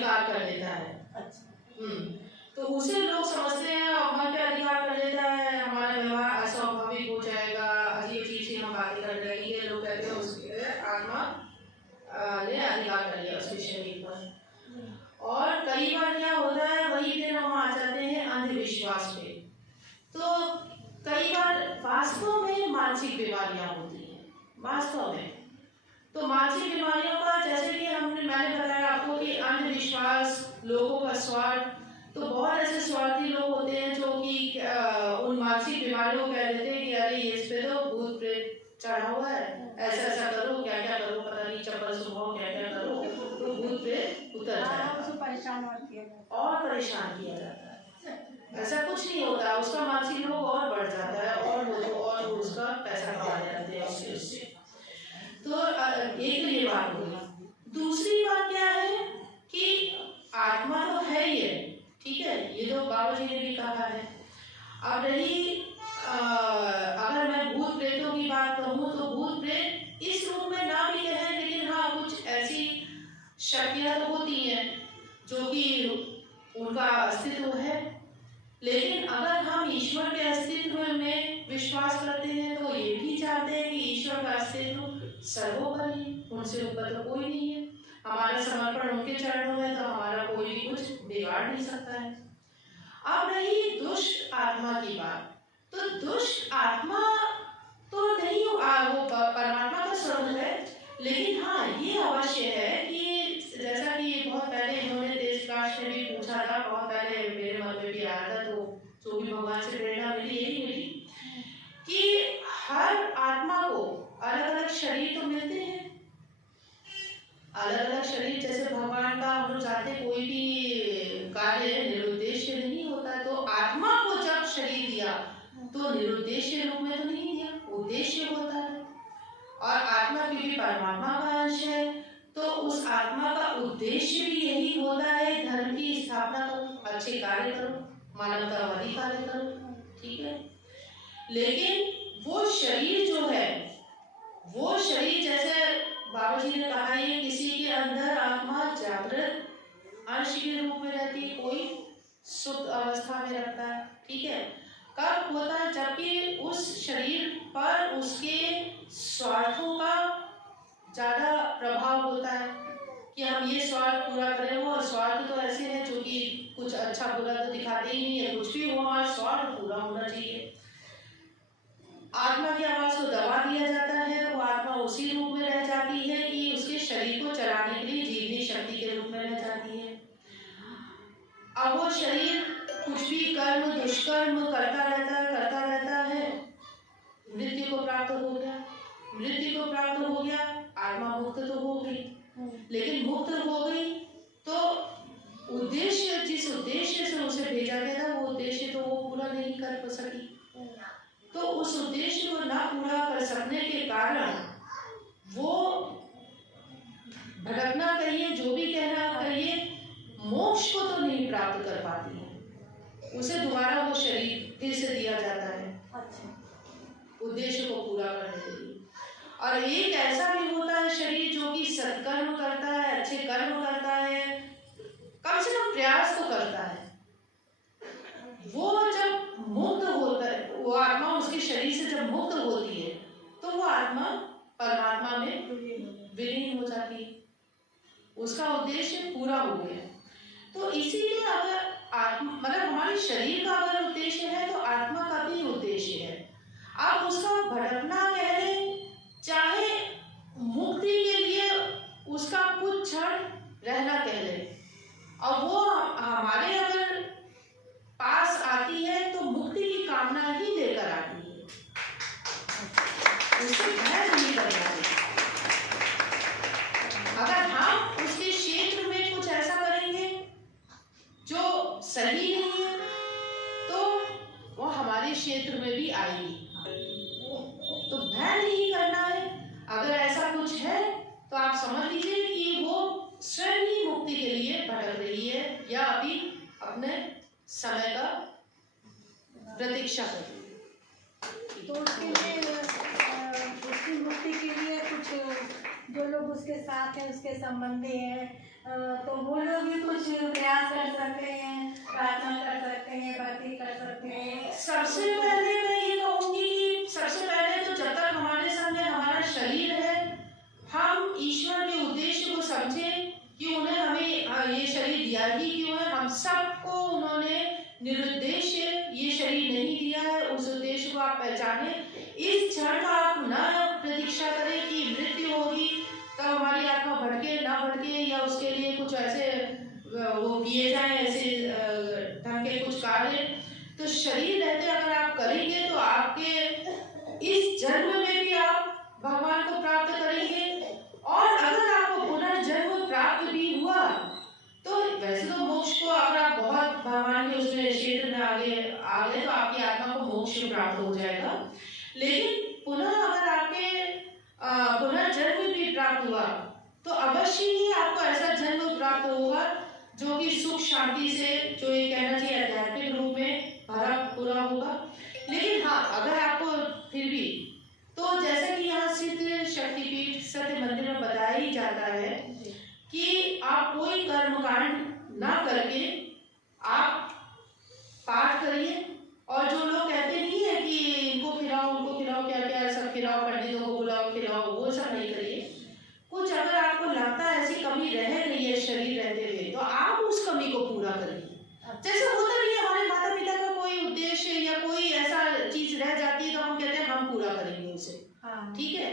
अधिकार कर लेता है। तो उसे लोग समझते हैं मन पे अधिकार कर लेता है, हमारा व्यवहार अस्वाभाविक हो जाएगा, अजीब अजीब सी हम बातें कर रहे हैं, लोग कहते हैं उसके आत्मा ने अधिकार कर लिया उसके शरीर पर। और कई बार क्या होता है, वही फिर हम आ जाते हैं अंधविश्वास पे। तो कई बार वास्तव में मानसिक बीमारियां होती हैं, वास्तव में। तो मानसिक बीमारियों का जैसे कि मैंने बताया आपको कि अंधविश्वास, लोगों का स्वार्थ, तो बहुत ऐसे स्वार्थी लोग होते हैं जो कि उन मानसिक बीमारियों को कह देते हैं कि अरे इस पे तो भूत प्रेत चढ़ा हुआ है, ऐसा ऐसा करो, क्या क्या करो, पता नहीं चप्पल सुखाओ, क्या क्या करो, तो भूत प्रेत उतर जाएगा और परेशान किया जाता है। ऐसा कुछ नहीं होता, उसका मानसिक रोग और बढ़ जाता है और उसका पैसा कमा जाते हैं उससे। तो एक तो ये बात होगी। दूसरी बात क्या है कि आत्मा तो है ही है, ठीक है, ये तो बाबा जी ने भी कहा है। अब रही अगर मैं भूत प्रेतों की बात कहूँ तो भूत प्रेत इस रूप में ना भी है, लेकिन हाँ कुछ ऐसी शक्तियाँ तो होती हैं जो कि उनका अस्तित्व है। लेकिन अगर हम ईश्वर के अस्तित्व में विश्वास करते हैं तो ये भी चाहते हैं कि ईश्वर का अस्तित्व सर्वोपरि, उनसे ऊपर तो कोई नहीं है, हमारा समर्पण उनके चरणों में, तो हमारा कोई भी कुछ बिगाड़ नहीं सकता है। अब रही दुष्ट आत्मा की बात, तो दुष्ट आत्मा तो नहीं, वो परमात्मा का स्वरूप है, लेकिन हाँ ये अवश्य है कि जैसा कि बहुत पहले इन्होंने देशकाश में भी पूछा था, बहुत पहले मेरे मन में भी आया था, तो जो भी भगवान से प्रेरणा मिली यही मिली कि हर आत्मा को अलग अलग शरीर तो मिलते हैं, अलग अलग शरीर। जैसे भगवान का हम लोग चाहते कोई भी कार्य निरुद्देश्य नहीं होता, तो आत्मा को जब शरीर दिया तो निरुद्देश्य रूप में तो नहीं दिया, उद्देश्य होता है। और आत्मा भी परमात्मा का अंश है, तो उस आत्मा का उद्देश्य भी यही होता है, धर्म की स्थापना करो, अच्छे कार्य करो, मानवतावादी कार्य करो, ठीक है। लेकिन वो शरीर जो है, वो शरीर जैसे बाबा जी ने कहा है, किसी के अंदर आत्मा जागृत अंश के रूप में रहती है, कोई सुप्त अवस्था में रखता है, ठीक है। कब होता है, जबकि उस शरीर पर उसके स्वार्थों का ज्यादा प्रभाव होता है कि हम ये स्वार्थ पूरा करें, वो स्वार्थ तो ऐसे हैं जो कि कुछ अच्छा बुरा तो दिखाते ही नहीं है, कुछ भी हो हमारा स्वार्थ पूरा होना चाहिए। आत्मा की आवाज को दबा दिया जाता है, वो आत्मा उसी रूप में रह जाती है कि उसके शरीर को चलाने के लिए जीवनी शक्ति के रूप में रह जाती है। अब वो शरीर कुछ भी कर्म दुष्कर्म करता रहता है, मृत्यु को प्राप्त हो गया, आत्मा मुक्त तो हो गई, लेकिन मुक्त हो गई तो उद्देश्य, जिस उद्देश्य से उसे भेजा गया था, वो उद्देश्य तो वो पूरा नहीं कर सकी। तो उस उद्देश्य को ना पूरा कर सकने के कारण वो भटकना कहिए, जो भी कहना कहिए, मोक्ष को तो नहीं प्राप्त कर पाती है, उसे दोबारा वो शरीर फिर से दिया जाता है उद्देश्य को पूरा करने के लिए। और एक ऐसा भी होता है शरीर जो कि सत्कर्म करता है, अच्छे कर्म करता है, कम से कम प्रयास तो करता है। वो जब मुक्त होता है, वो आत्मा उसके शरीर से जब मुक्त होती है तो वो आत्मा परमात्मा में विलीन हो जाती है, उसका उद्देश्य पूरा हो गया। तो इसीलिए अगर आत्मा मतलब हमारे शरीर का अगर उद्देश्य है तो आत्मा का भी उद्देश्य है। आप उसका भटकना कह लें, चाहे मुक्ति के लिए उसका कुछ क्षण रहना कह लें, और वो हमारे अगर पास आती है तो मुक्ति की कामना ही लेकर आती है, उससे भय नहीं करना चाहिए। अगर हम उसके क्षेत्र में कुछ ऐसा करेंगे जो सही नहीं है तो वो हमारे क्षेत्र में भी आएगी, तो भय नहीं करना है। अगर ऐसा कुछ है तो आप समझ लीजिए कि वो स्वयं ही मुक्ति के लिए भटक रही है या अभी अपने समय का प्रतीक्षा कर रही है। तो उसके लिए उसकी मुक्ति के लिए कुछ जो लोग उसके साथ हैं, उसके संबंधी हैं, तो वो लोग भी कुछ प्रयास कर सकते हैं, प्रार्थना कर सकते हैं, भक्ति कर सकते हैं। सबसे पहले मैं ये कहूँगी कि सबसे पहले तो जब तक हमारे सामने हमारा शरीर है, हम ईश्वर के उद्देश्य को समझें कि उन्हें हमें ये शरीर दिया ही क्यों है। हम सबको उन्होंने निरुद्देश्य ये शरीर नहीं दिया है, उस उद्देश्य को आप पहचाने। इस क्षण का आप न प्रतीक्षा करें कि मृत्यु होगी तब हमारी आत्मा भटके ना भटके, या उसके लिए कुछ ऐसे वो किए जाए, ऐसे ढंग के कुछ कार्य। तो शरीर रहते अगर आप करेंगे तो आपके इस जन्म में भी आप भगवान को प्राप्त करेंगे, और अगर आपको पुनर्जन्म प्राप्त भी हुआ तो वैसे तो मोक्ष को अगर आप बहुत भगवान के उसमें क्षेत्र में आगे आ गए तो आपकी आत्मा को मोक्ष प्राप्त हो जाएगा। लेकिन पुनः अगर आपके पुनर्जन्म भी प्राप्त हुआ तो अवश्य ही आपको ऐसा जन्म प्राप्त होगा जो कि सुख शांति से, जो ये कहना चाहिए आध्यात्मिक रूप में भरा पूरा होगा। लेकिन हाँ, अगर आपको फिर भी, तो जैसा कि यहाँ सिद्ध शक्तिपीठ सत्य मंदिर में बताया ही जाता है कि आप कोई कर्मकांड ना करके आप पाठ करिए। और जो लोग कहते नहीं है कि इनको खिलाओ उनको खिलाओ, क्या क्या सब खिलाओ, पंडितों को बुलाओ खिलाओ, वो सब नहीं करिए। कुछ अगर आपको लगता है ऐसी कमी रह गई है शरीर रहते हुए, तो आप उस कमी को पूरा करिए। जैसे होता नहीं है, हमारे माता पिता का कोई उद्देश्य या कोई ऐसा चीज रह जाती है तो हम कहते हैं हम पूरा करेंगे उसे। ठीक है,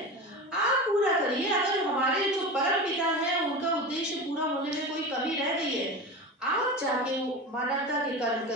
आप पूरा करिए। अगर हमारे जो परम पिता हैं उनका उद्देश्य पूरा होने में कोई कमी रह गई है, आप जाके मानवता के कर्म करिए।